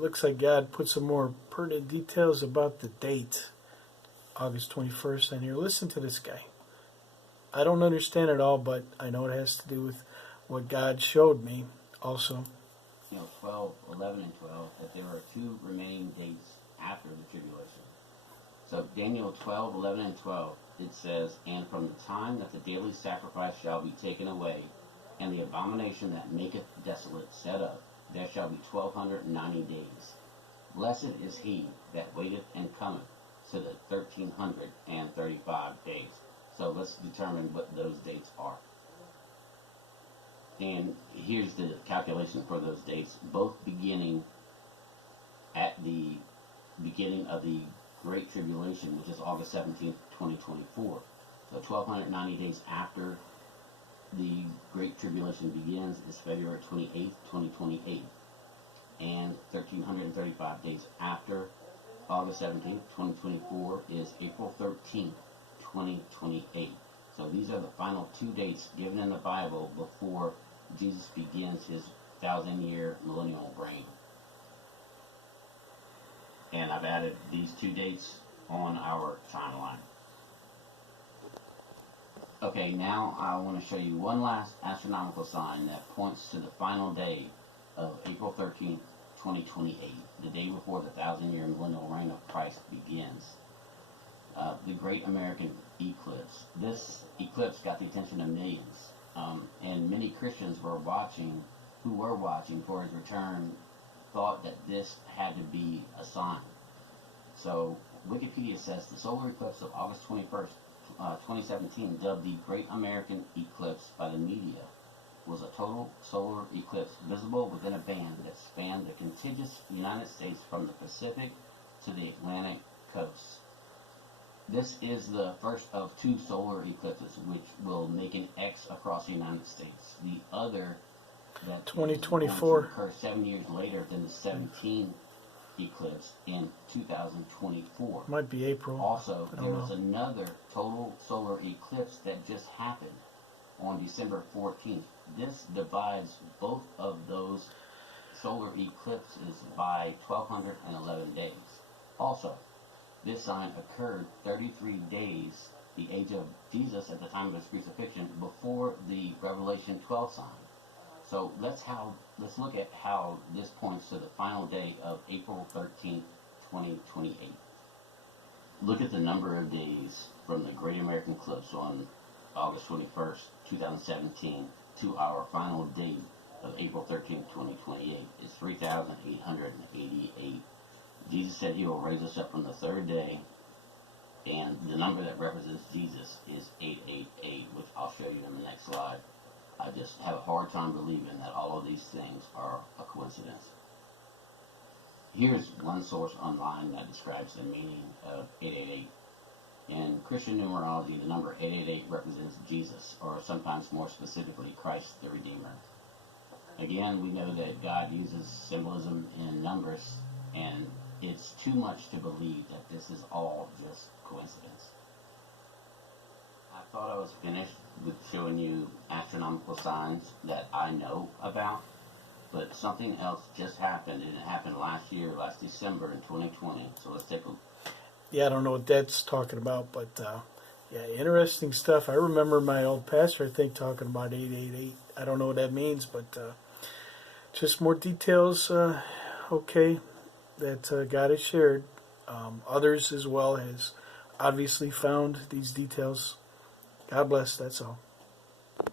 looks like God put some more pertinent details about the date, August 21st, on here. Listen to this guy. I don't understand it all, but I know it has to do with what God showed me also. 12, 11, and 12, that there are two remaining dates after the tribulation. So Daniel 12, 11, and 12, it says, "And from the time that the daily sacrifice shall be taken away, and the abomination that maketh desolate set up, there shall be 1290 days. Blessed is he that waiteth and cometh to the 1335 days." So let's determine what those dates are. And here's the calculation for those dates, both beginning at the beginning of the Great Tribulation, which is August 17th, 2024. So 1290 days after the Great Tribulation begins is February 28th, 2028. And 1335 days after August 17th, 2024 is April 13th, 2028. So these are the final two dates given in the Bible before Jesus begins his 1,000-year millennial reign. And I've added these two dates on our timeline. Okay, now I want to show you one last astronomical sign that points to the final day of April 13th, 2028, the day before the 1,000-year millennial reign of Christ begins. The Great American Eclipse. This eclipse got the attention of millions. And many Christians who were watching for his return thought that this had to be a sign. So Wikipedia says the solar eclipse of August 21st, 2017, dubbed the Great American Eclipse by the media, was a total solar eclipse visible within a band that spanned the contiguous United States from the Pacific to the Atlantic coast. This is the first of two solar eclipses which will make an X across the United States. The other that 2024 occur 7 years later than the 17 eclipse in 2024. Might be April. Also, there was another total solar eclipse that just happened on December 14th. This divides both of those solar eclipses by 1,211 days. Also, this sign occurred 33 days, the age of Jesus at the time of his crucifixion, before the Revelation 12 sign. So let's look at how this points to the final day of April 13th, 2028. Look at the number of days from the Great American Eclipse on August 21st, 2017 to our final date of April 13th, 2028 is 3,888. Jesus said he will raise us up on the third day, and the number that represents Jesus is 888, which I'll show you in the next slide. I just have a hard time believing that all of these things are a coincidence. Here's one source online that describes the meaning of 888. In Christian numerology, the number 888 represents Jesus, or sometimes more specifically, Christ the Redeemer. Again, we know that God uses symbolism in numbers, and it's too much to believe that this is all just coincidence. I thought I was finished with showing you astronomical signs that I know about, but something else just happened, and it happened last December in 2020. So let's take a look. Yeah, I don't know what that's talking about, but yeah, interesting stuff. I remember my old pastor, I think, talking about 888. I don't know what that means, but just more details, okay, that God has shared. Others as well has obviously found these details. God bless, that's all.